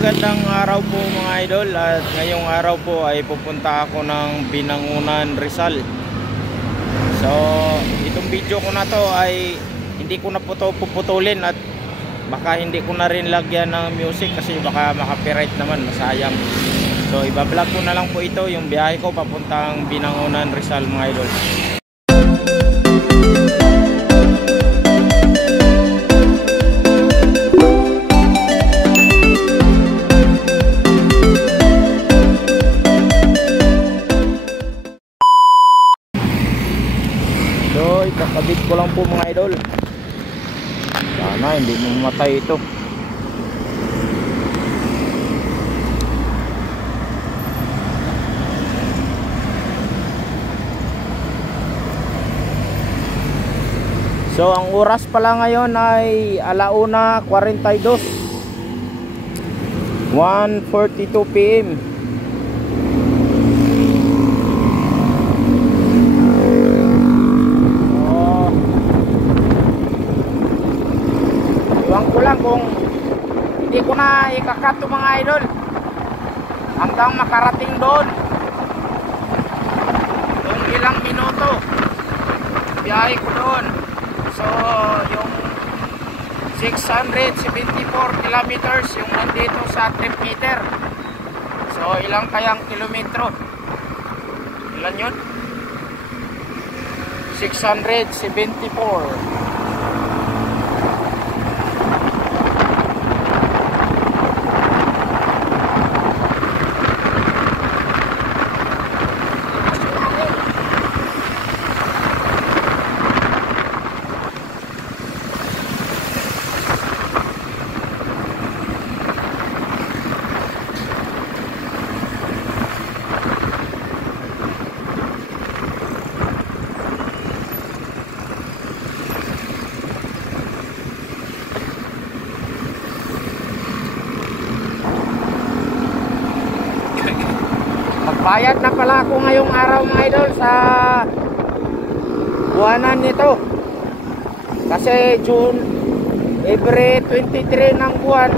magandang araw po mga idol. At ngayong araw po ay pupunta ako ng Binangonan, Rizal. So itong video ko na to ay hindi ko na po to puputulin at baka hindi ko na rin lagyan ng music kasi baka makapiright naman, masayang. So ibablog ko na lang po ito, yung biyahe ko papuntang Binangonan, Rizal mga idol. So ikakabit ko lang po mga idol. Sana hindi mamatay ito. So ang oras pala ngayon ay 1:42, 1:42 PM. Iwan ko lang kung hindi ko na ikakat ito mga idol hanggang makarating doon. Kung ilang minuto biyahe ko doon. So yung 674 kilometers yung nandito sa trip meter. So ilang kayang kilometro? Ilan yun? 674. Bayad na pala ako ngayong araw mga idol sa buwanan nito. Kasi June, every 23 ng buwan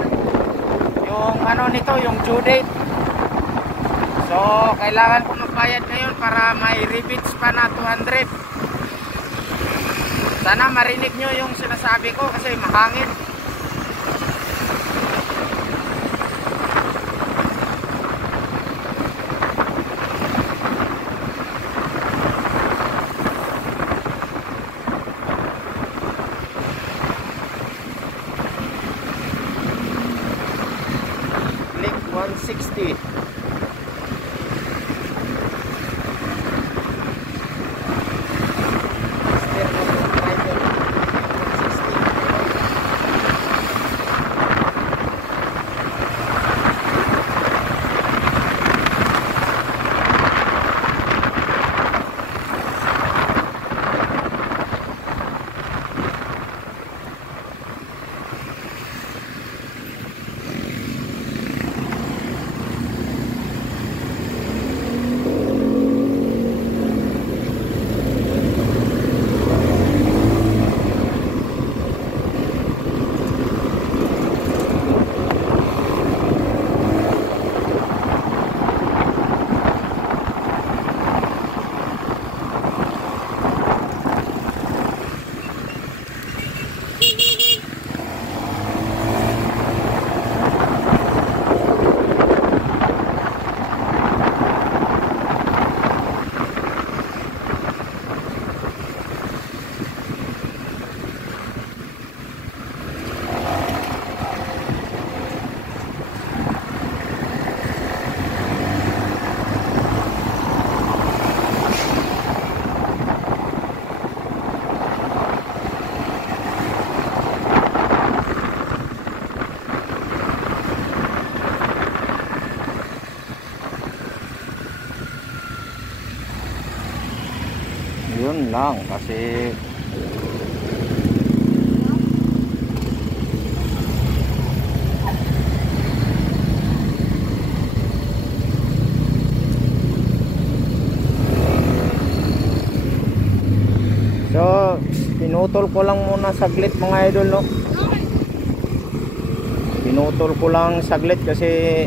yung ano nito, yung due date. So kailangan ko magbayad ngayon para may rebates pa na 200. Sana marinig nyo yung sinasabi ko kasi mahangin. Link 160. Yun lang kasi so pinutol ko lang muna saglit mga idol, no? pinutol ko lang saglit kasi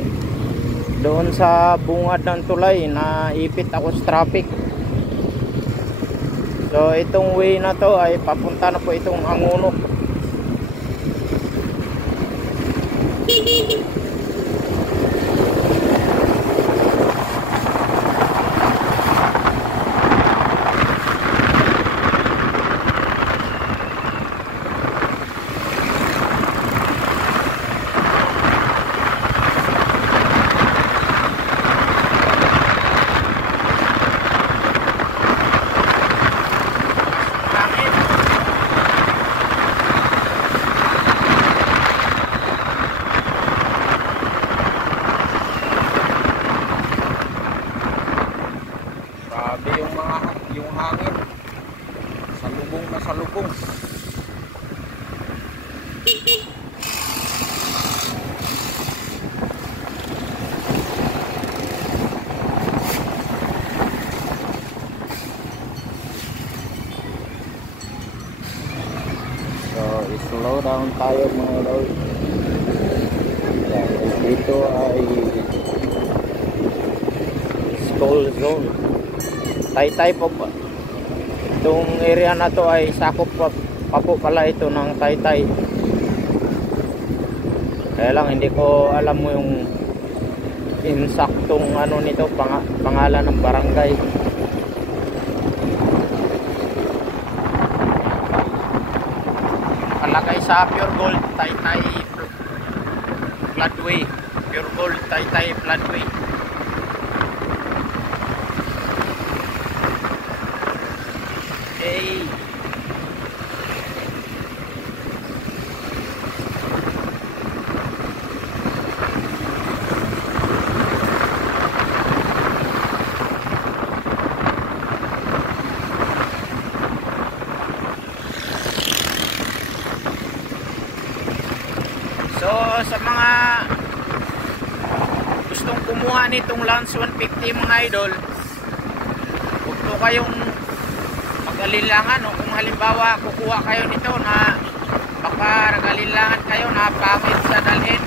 doon sa bungad ng tulay naipit ako sa traffic. So itong way na to ay papunta na po itong Angono. Grabe yung hangin. Salubong na salubong. So, slow down tayo mga idol. Dito ay school zone. Taytay po pa. Itong area na to ay sakop pa po pala ito ng Taytay. Kaya lang hindi ko alam mo yung insaktong ano nito, pangalan ng barangay. Nakalagay sa Pure Gold Taytay Floodway. Pure Gold Taytay Floodway. Okay. So sa mga gustong kumuha nitong Lance 150 mga idol, huwag po kayong mag-alilangan, no? Kung halimbawa kukuha kayo nito na baka nag-alilangan kayo na pangit sa dalhin.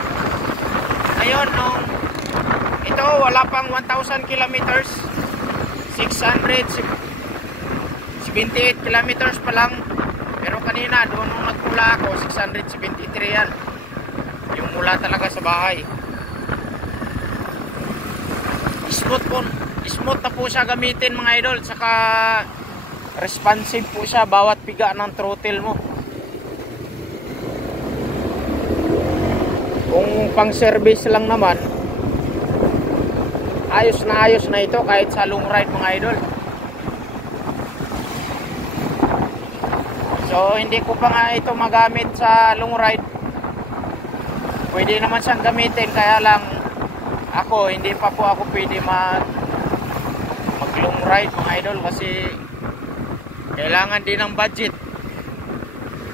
Ngayon nung ito wala pang 1,000 kilometers, 678 kilometers pa lang, pero kanina doon nung nagmula ako 673 yan yung mula talaga sa bahay. Smooth na po siya gamitin mga idol, saka responsive po siya bawat piga ng throttle mo. Kung pang service lang naman, ayos na ito kahit sa long ride mga idol. So hindi ko pa nga ito magamit sa long ride. Pwede naman siyang gamitin, kaya lang ako hindi pa po ako pwede mag long ride mga idol kasi kailangan din ng budget.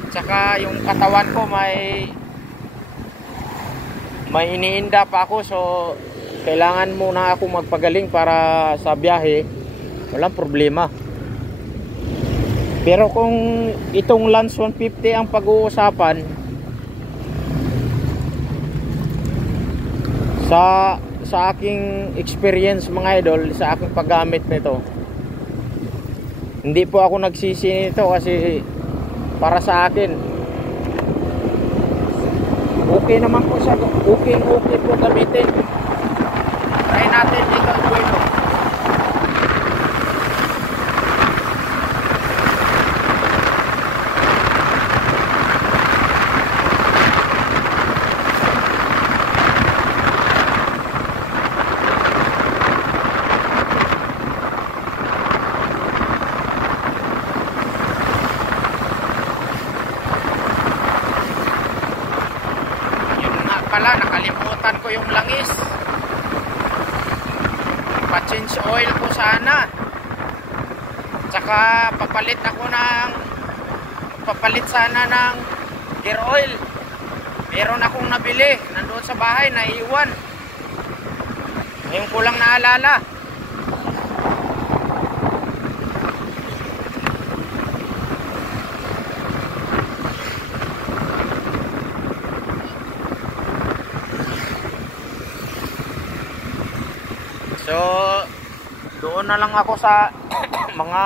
Tsaka yung katawan ko may iniinda pa ako, so kailangan muna ako magpagaling para sa biyahe walang problema. Pero kung itong Lance 150 ang pag-uusapan, sa aking experience mga idol, sa aking paggamit nito, hindi po ako nagsisi nito kasi para sa akin okay naman po siya, okay po gamitin. Try natin dito ang buwelo. Pala nakalimutan ko yung langis, pa-change oil ko sana, tsaka papalit sana ng gear oil. Meron akong nabili nandoon sa bahay, naiiwan, ngayon ko lang naalala. doon na lang ako sa mga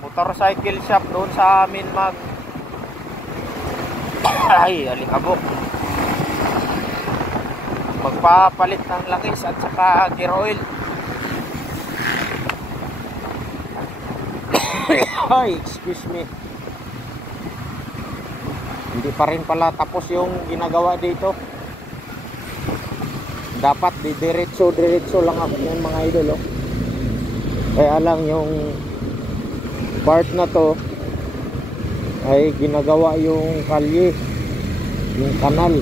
motorcycle shop doon sa amin ay alikabok, magpapalit ng langis at saka gear oil. Ay, excuse me. Hindi pa rin pala tapos yung ginagawa dito. Dapat diretso lang ako yan mga idol, oh. Kaya lang yung part na to ay ginagawa yung kalye, yung kanal.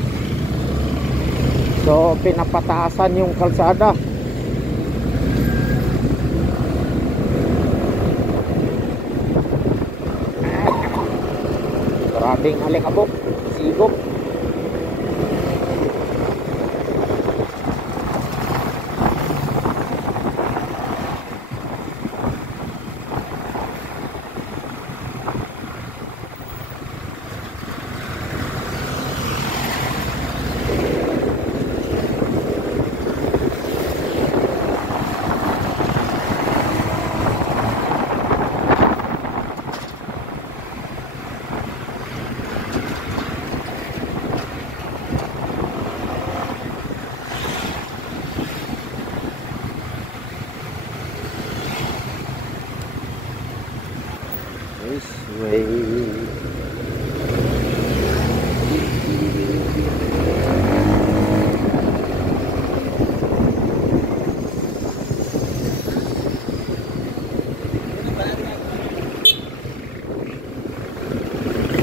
So pinapataasan yung kalsada. Grabing alikabok, sigop. This way.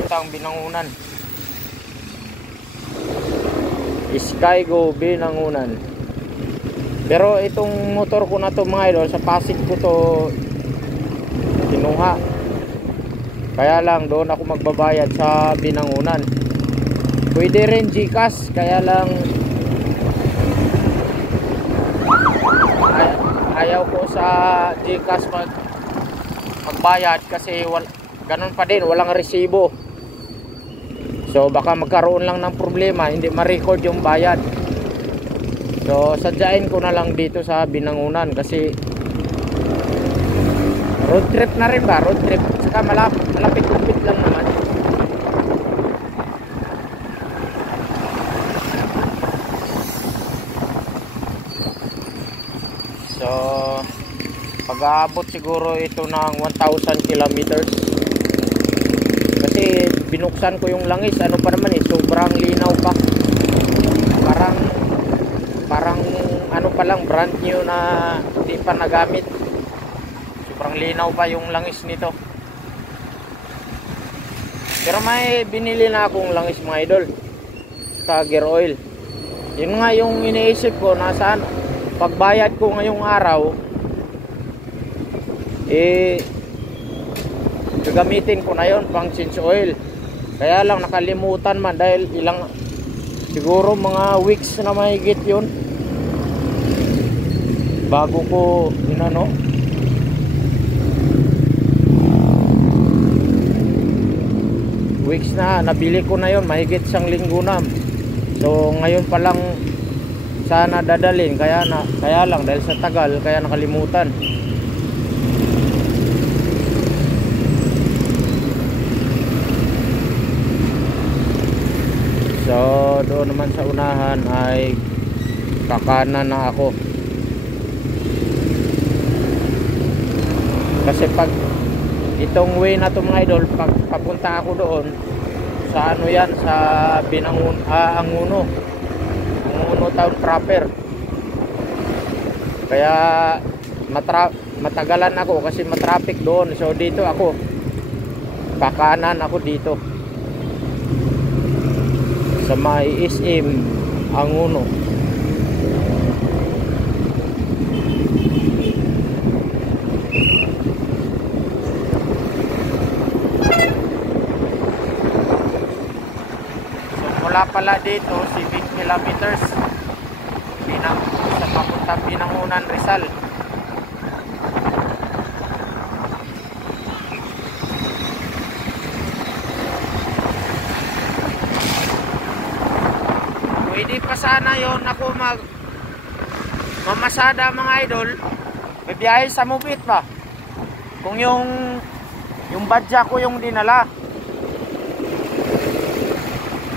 Ang Binangunan. Skygo Binangunan. Pero itong motor ko na to mga idol, sa Pasig ko to kinuha. Kaya lang doon ako magbabayad sa Binangunan. Pwede rin GCash, kaya lang ayaw ko sa GCash magbayad kasi ganun pa din, walang resibo. So baka magkaroon lang ng problema, hindi ma-record yung bayad. So sadyain ko na lang dito sa Binangunan kasi road trip na rin ba? Road trip. Saka malapit-lupit lang naman. So pag-aabot siguro ito ng 1,000 kilometers. Kasi binuksan ko yung langis, ano pa naman sobrang linaw pa. Parang ano pa lang, brand new na hindi pa nagamit. Sobrang linaw pa yung langis nito. Pero may binili na akong langis mga idol, sa gear oil. Yun nga yung iniisip ko, nasaan pagbayad ko ngayong araw, gagamitin ko na yon pang change oil. Kaya lang nakalimutan man dahil siguro mga weeks na mahigit yun bago ko weeks na nabili ko na yon, mahigit 1 linggo na. So ngayon pa lang sana dadalhin, kaya lang dahil sa tagal kaya nakalimutan. So doon naman sa unahan ay kakanan na ako. Kasi pag itong way na to mga idol, pag papunta ako doon sa ano yan, sa Anguno town proper. Kaya matagalan ako kasi matraffic doon. So dito ako, kakanan ako dito sa may SM Anguno. So mula pala dito 7 kilometers sa papuntang Binangunan, Rizal. Pwede pa sana yon ako mamasada mga idol, may biyahe sa Mubit ba? Kung yung badya ko yung dinala.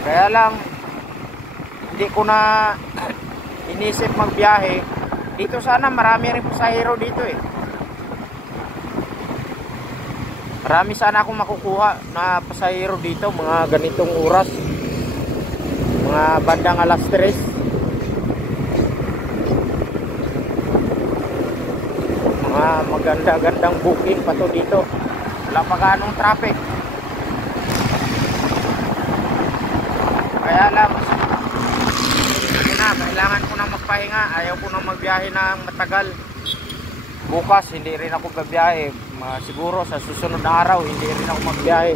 Kaya lang hindi ko na inisip magbiyahe. Dito sana marami rin pasahero dito eh. Marami sana akong makukuha na pasahero dito mga ganitong oras. Mga bandang alas 3. Mga maganda-gandang booking pa to dito. Wala pa ganong traffic. Kaya lang kailangan ko nang magpahinga. Ayaw ko nang magbiyahe ng matagal. Bukas hindi rin ako babiyahe. Siguro sa susunod na araw hindi rin ako magbiyahe.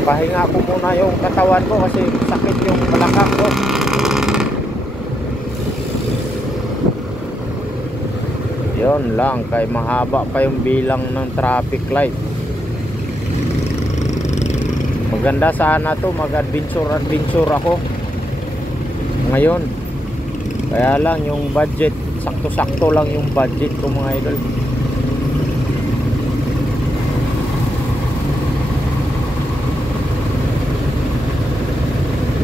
Pahinga ko muna yung katawan ko kasi sakit yung balakang ko. Yun lang, kay mahaba pa yung bilang ng traffic light. Maganda sana to, mag-adventure ako ngayon. Kaya lang yung budget, sakto-sakto lang yung budget ko mga idol.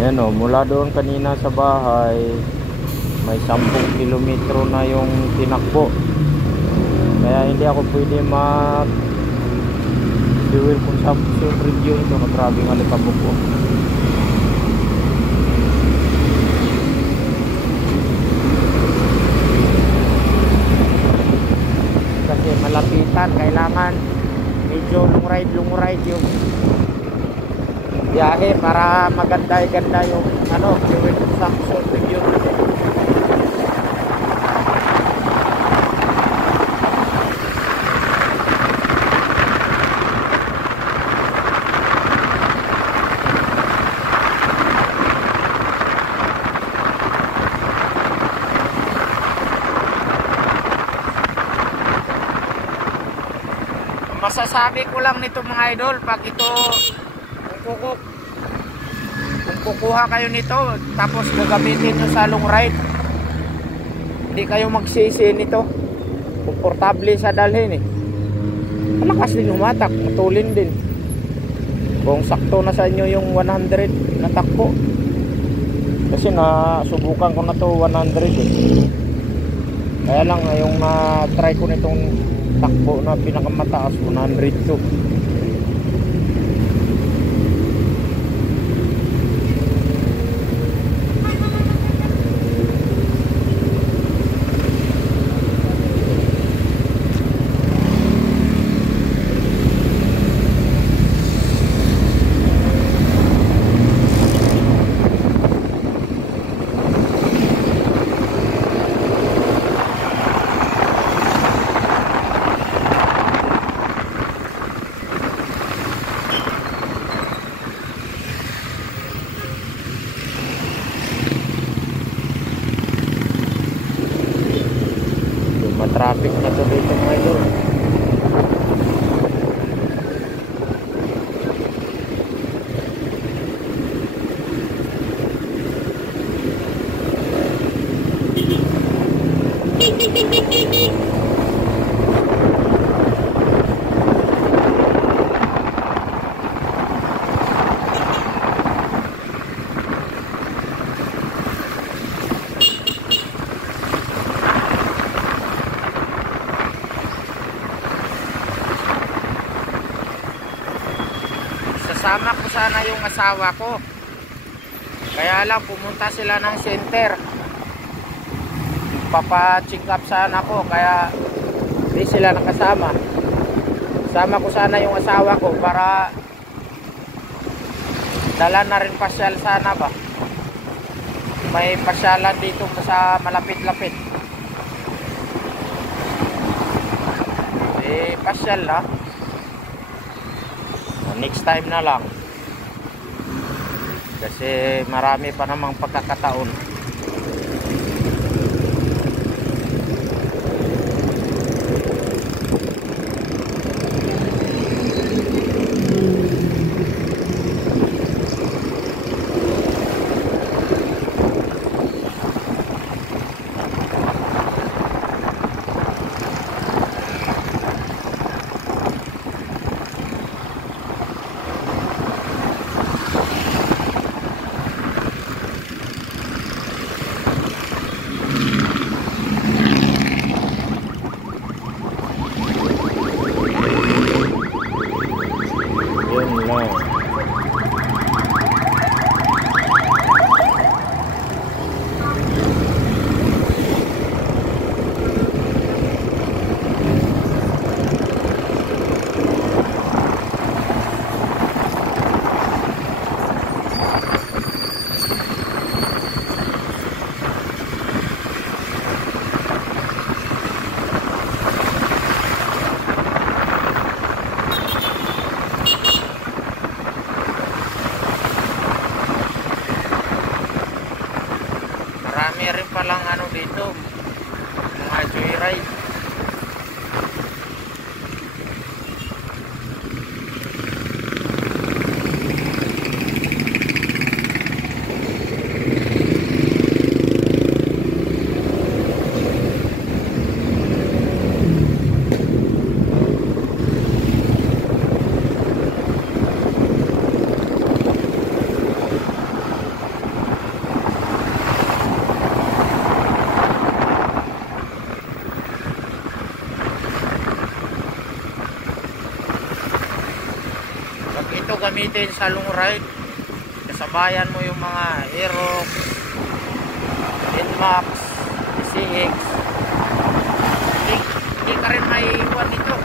Yan o, mula doon kanina sa bahay may 10 kilometro na yung tinakbo. Kaya hindi ako pwede mag fuel consumption review ito. Magrabing alikabok ko. Kasi malapitan, kailangan medyo long ride yung biyahe para maganda yung fuel consumption review natin. Masasabi ko lang nito mga idol, pag ito kung kukuha kayo nito tapos gagamitin nyo sa long ride, hindi kayo magsisi nito. Komportable sa dalhin eh. Malakas din humatak, matulin din. Kung sakto na sa inyo yung 100 na takbo. Kasi nasubukan ko na to 100 eh. Kaya lang yung na-try ko nitong takbo na pinakamataas 102. Traffic na to dito mga idol. Sasama ko sana yung asawa ko. Kaya lang pumunta sila ng center. Papa-check up sana ko kaya hindi sila nakasama. Sama ko sana yung asawa ko para dala na rin pasyal sana ba. May pasyalan dito sa malapit-lapit. Pasyal na. Next time na lang kasi marami pa namang pagkakataon. rin palang ano dito, mga joyride. Pag ito gamitin sa long ride, kasabayan mo yung mga Aerox, Inmax, CX, hindi ka rin may iwan nito.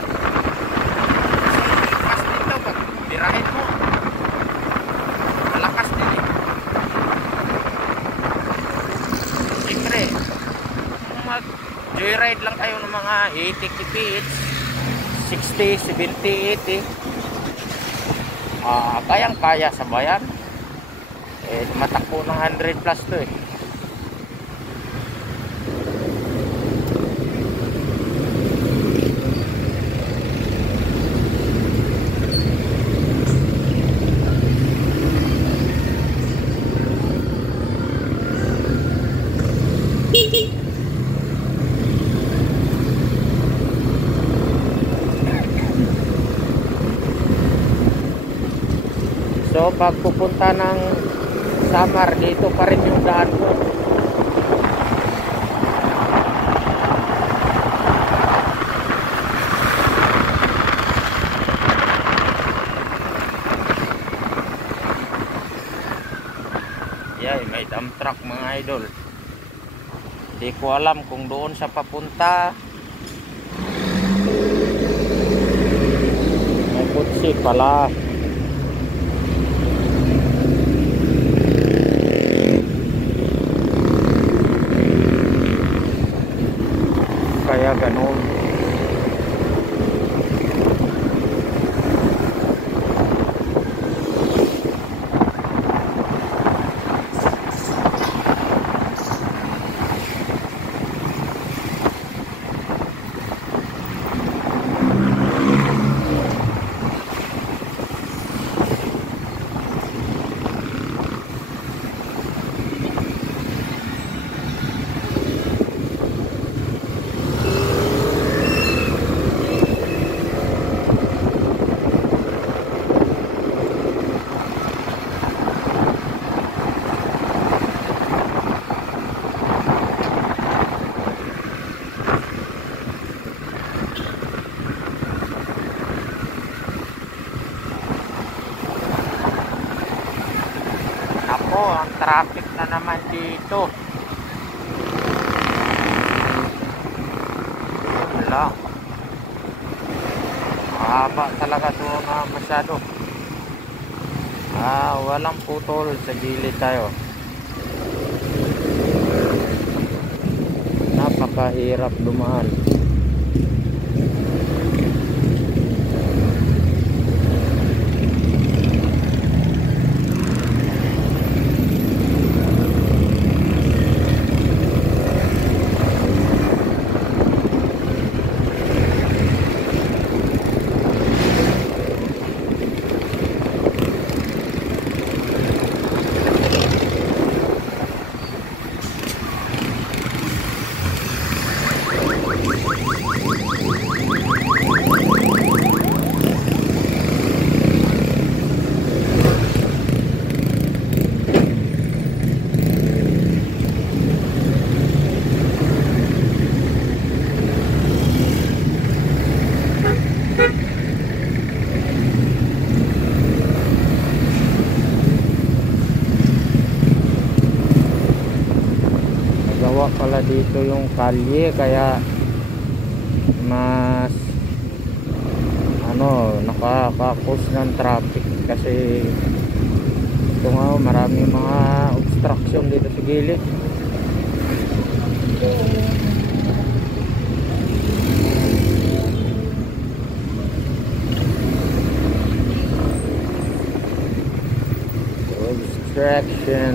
Kasi fast nito pag birahin mo, malakas din eh. Siyempre, kung mag joyride lang kayo ng mga 80 kph, 60, 70, 80, kayang-kaya sa bayan. Matakbo ng 100 plus to eh. So pag pupunta ng Samar, dito pa rin yung daan ko. Yeah, may dump truck mga idol. Hindi ko alam kung doon sa papunta. May kutsi pala. Kaya ganun. Ako, ang traffic na naman dito. Wala. Mahaba talaga ito na masyado. Walang putol sa gilid tayo. Napakahirap dumaan. Pala dito yung kalye, kaya mas nakakakos ng traffic kasi ito nga maraming mga obstruction dito sa gilid. Obstruction.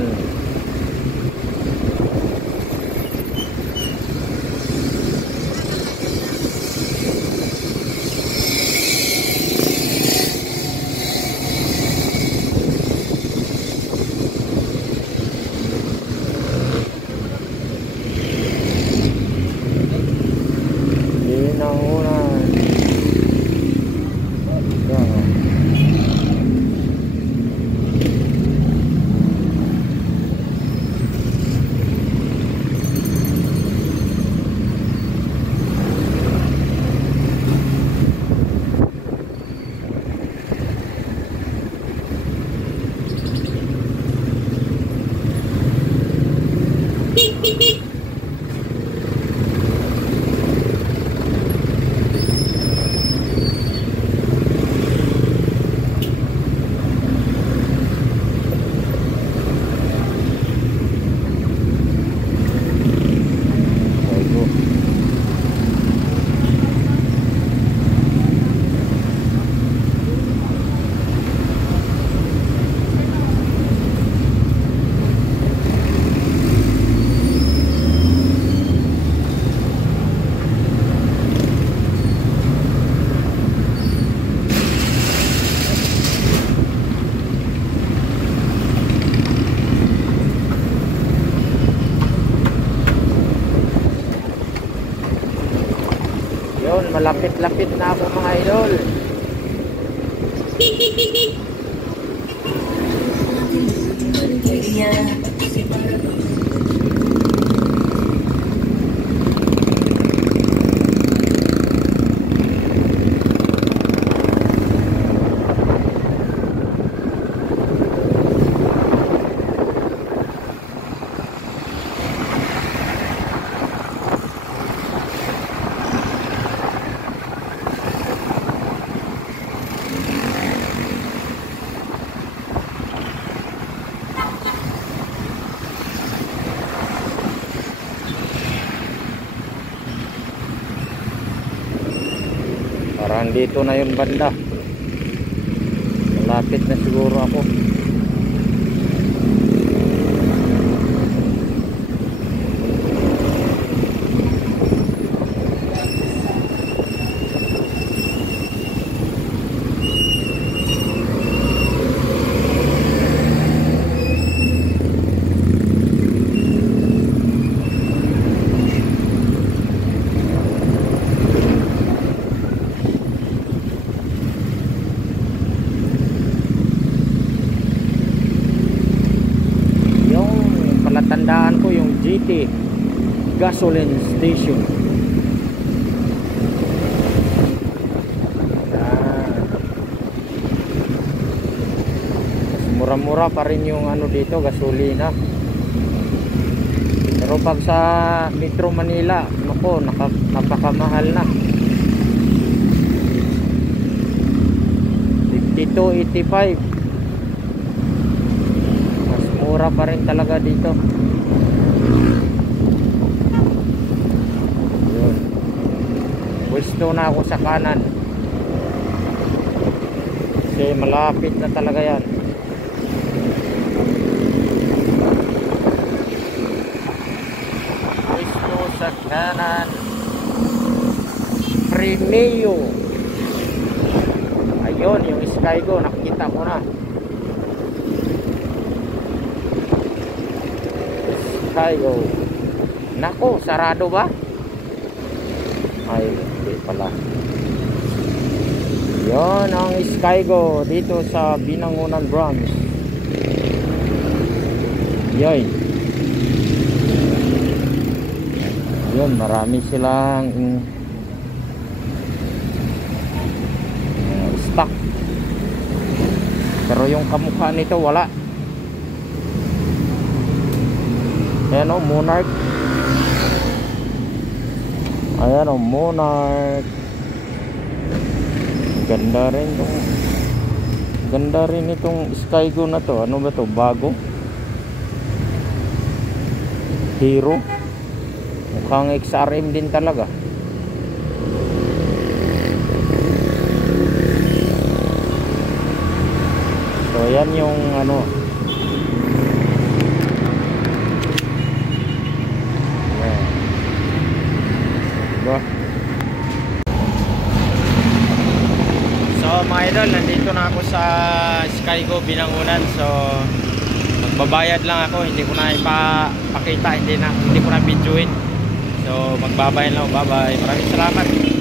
Yun, malapit-lapit na ako mga idol. Parang dito na yun banda. Malapit na siguro ako. Tandaan ko yung GT gasoline station. Mura-mura pa rin yung ano dito, gasolina. Pero pag sa Metro Manila, nako, napakamahal na. 52.85. Mas mura pa rin talaga dito. Pwesto na ako sa kanan kasi malapit na talaga yan. Pwesto sa kanan, Primeo. Ayun yung Skygo, nakikita ko na. Skygo. Nako, sarado ba? Ay, hindi pala. Yon ang Skygo dito sa Binangonan branch. Yon. Yon, marami silang stock. Pero yung kamukha nito wala. Ayan o, Monarch. Ayan o, Monarch. Ganda rin itong Skygo na to. Ano ba to? Bago Hero. Mukhang XRM din talaga. So yan yung ano, so mga idol, nandito na ako sa Skygo Binangonan. So magbabayad lang ako, hindi ko na ipakita, hindi ko na videoin. So magbabayad lang ako. Bye bye, maraming salamat.